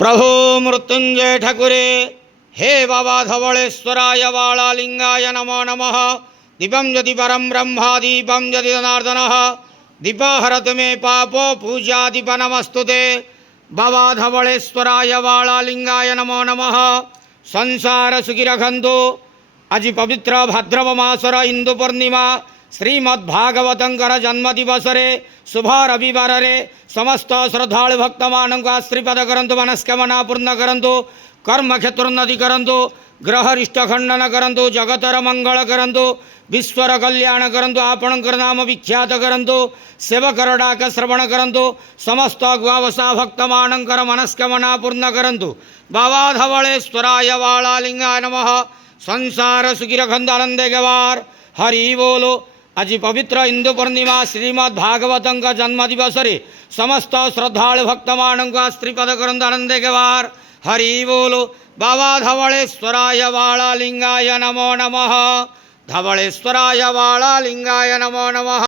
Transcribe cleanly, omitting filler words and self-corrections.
प्रभु मृत्युंजय ठाकुरे हे बाबा धवलेश्वराय वाळालिंगाय नमो नमः। दीपं यदि परं ब्रह्मा दीपं यदि जनार्दनः दीपहरतु मे पापो पूजा दीप नमस्तुते। बाबा धवलेश्वराय वाळालिंगाय नमो नमः। संसार सुखी रखंतु। आज पवित्र भाद्रव मासर इंदु पूर्णिमा श्रीमद्भागवतंकर जन्मदिवसरे शुभ रविवार समस्त श्रद्धालु भक्त मानक आश्रीपद करंतु मनस्कामना पूर्ण करंतु कर्म क्षेत्रोन्नति करंतु ग्रह रिष्ट खंडन करंतु जगतर मंगल करंतु विश्वर कल्याण करंतु आपणकर नाम विख्यात करंतु सेवकर डाक श्रवण करंतु समस्त गुआवसा भक्त मानकर मनस्कामना पूर्ण करंतु। बाबा धवलेश्वराय वाळालिंगाय नमः। संसार सुखी रखंतु आनंदे गवार हरि बोलो। आज पवित्र इंदु पूर्णिमा श्रीमद्भागवतं का जन्मदिवस समस्त श्रद्धालु भक्त मानक स्त्रीपद करंतु आनंदे गवार हरि बोलो। बाबा धवलेश्वराय वाळालिंगाय नमो नमः। धवलेश्वराय वाळालिंगाय नमो नमः।